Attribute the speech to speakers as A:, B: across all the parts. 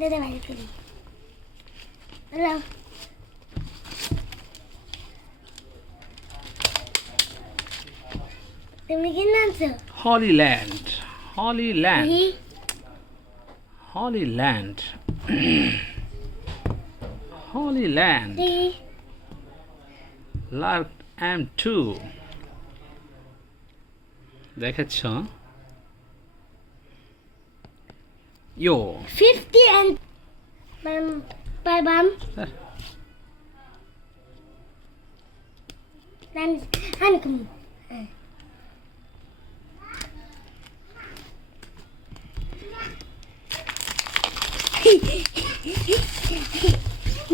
A: দাদা বাইরে করি হ্যালো তুমি কি নামছো
B: হলি ল্যান্ড হলি ল্যান্ড
A: হি
B: হলি ল্যান্ড হলি ল্যান্ড
A: হি
B: লার্ক এম টু দেখেছ ইয়ো
A: ফিফটি অ্যান্ড বাম বাই বাম Dan handkum.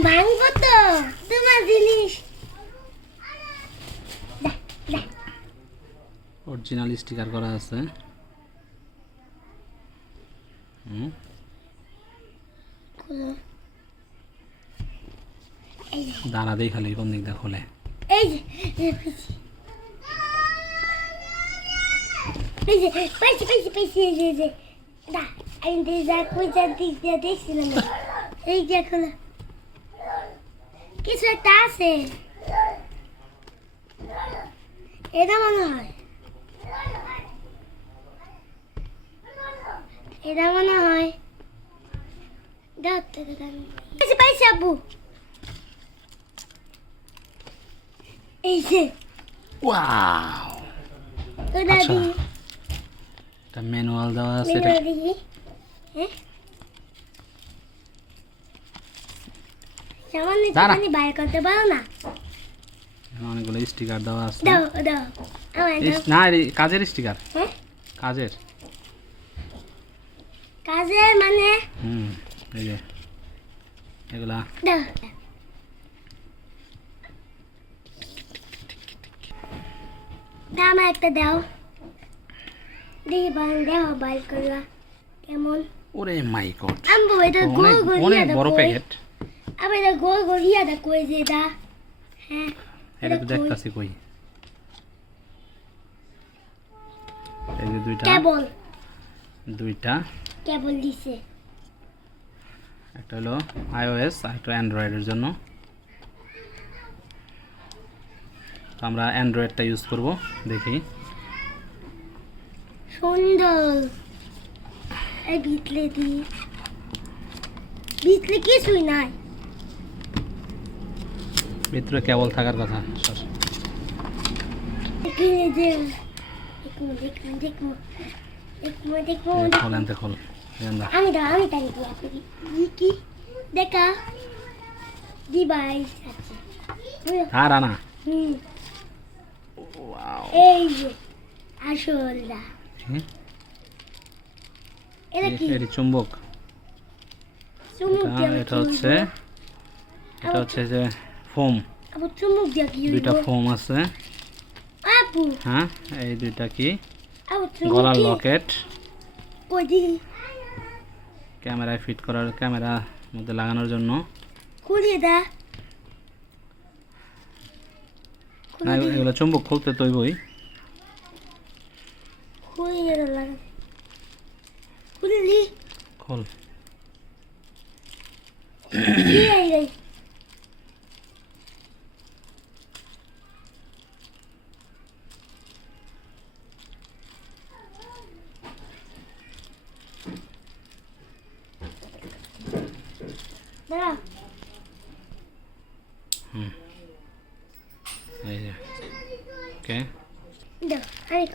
A: ভাঙবো তো তোমার জিনিস দা, দা।
B: অরিজিনাল স্টিকার করা আছে হুম
A: খুলো। এই যে
B: দাঁড়া দেই খালি কোন দিক দিয়ে খোলে?
A: এই যে এই পেয়েছি। এই যে পেয়েছি পেয়েছি পেয়েছি এই যে এই যে দা আমি দিয়ে যা কই যা দিক দিয়ে দেখছিলাম না। এই যে এখন কিছু একটা আছে এটা মনে হয় এটা মনে হয়। তো, পেয়েছি আব্বু। এই যে।
B: ওয়াও।
A: ওটা
B: আচ্ছা।
A: দিয়ে
B: এটা ম্যানুয়াল দেওয়া আছে এটা।
A: হ্যাঁ? সামান্য একটুখানি বাইর করতে পারো না?
B: অনেকগুলো স্টিকার দেওয়া আছে।
A: দাও দাও।
B: না কাজের স্টিকার।
A: হ্যাঁ?
B: কাজের।
A: কাজের মানে?
B: হুম এই যে। এগুলা।
A: দাও একটা দাও। দেখি বাল দাও বাল করবা। কেমন?
B: ওরে মাই গড।
A: আম্বু এটা গোল গোল
B: অনেক বড় প্যাকেট।
A: আবার এটা গোল গোল ইয়াদা কই যে দা হ্যাঁ
B: এটা তো? দেখতাছি কই। এই যে দুইটা।
A: কেবল
B: দুইটা।
A: কেবল দিছে।
B: একটা হলো আইওএস আর একটা অ্যান্ড্রয়েডের জন্য। তো আমরা অ্যান্ড্রয়েডটা ইউজ করব দেখি।
A: সুন্দর। এই ভিতলে দি। কিছুই নাই।
B: ভিতরে কেবল থাকার কথা
A: আমি দাও আমি তাই দিই কি দেখা ডিভাইস আছে
B: আনা
A: হুম এই যে আসলটা এটা কি
B: এটি চুম্বক এটা হচ্ছে এটা হচ্ছে যে ফোম দুইটা? ফোম আছে হ্যাঁ এই দুইটা কি গলার লকেট ক্যামেরায় ফিট করার ক্যামেরা মধ্যে লাগানোর জন্য। না এগুলো- চুম্বক খুলতে তৈবই খোল।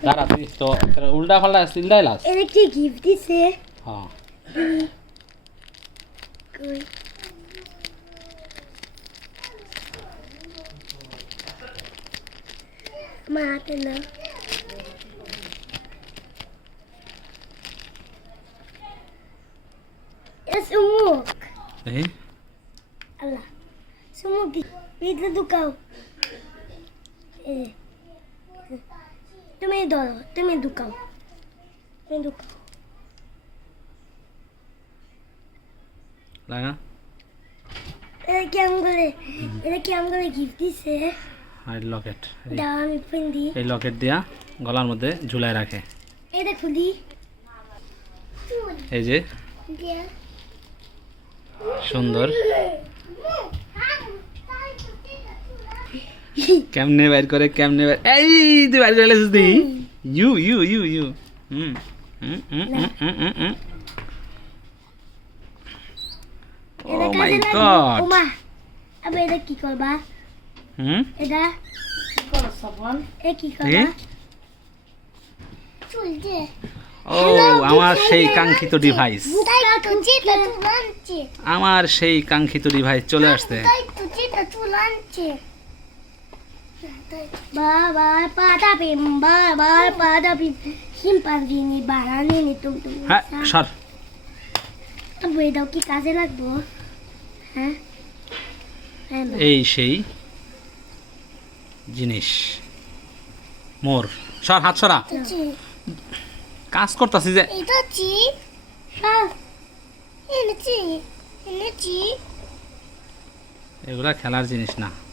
A: দাঁড়া
B: তুই তো উল্টা ফাল্টা সিলদাই লাস
A: এটা কি গিফট দিছে
B: হ্যাঁ
A: আমার হাতে না সুমুক
B: এই
A: আল্লাহ সুমুক ভিতরে ঢুকাও। তুমি ধরো তুমি ঢুকাও তুমি ঢুকাও
B: লাগা
A: এটা কি আমগুলো এটা কি আমগুলো গিফট দিছে
B: আর লকেট
A: দাও আমি পিন্দি
B: এই লকেট দিয়া গলার মধ্যে ঝুলাই রাখে
A: এটা খুলি
B: এই যে সুন্দর কেমনে বাইর করে কেমনে বাইর এই তুই বাইর করে লেছিস দি you you you you. Hmm oh my god
A: ওমা। আবে এটা কি করবা?
B: হুম?
A: এটা এ কি
B: কি?
A: করবা? চুল
B: ও আমার সেই কাঙ্ক্ষিত ডিভাইস আমার সেই কাঙ্ক্ষিত ডিভাইস চলে আসছে। হ্যাঁ সর।
A: আবু এটাও কি কাজে লাগবো? হ্যাঁ? হ্যাঁ বা-
B: এই সেই জিনিস। মোর। সর হাত সরা। কাজ করতেছি যে।
A: এটা হ্যাঁ।
B: এগুলা খেলার জিনিস না।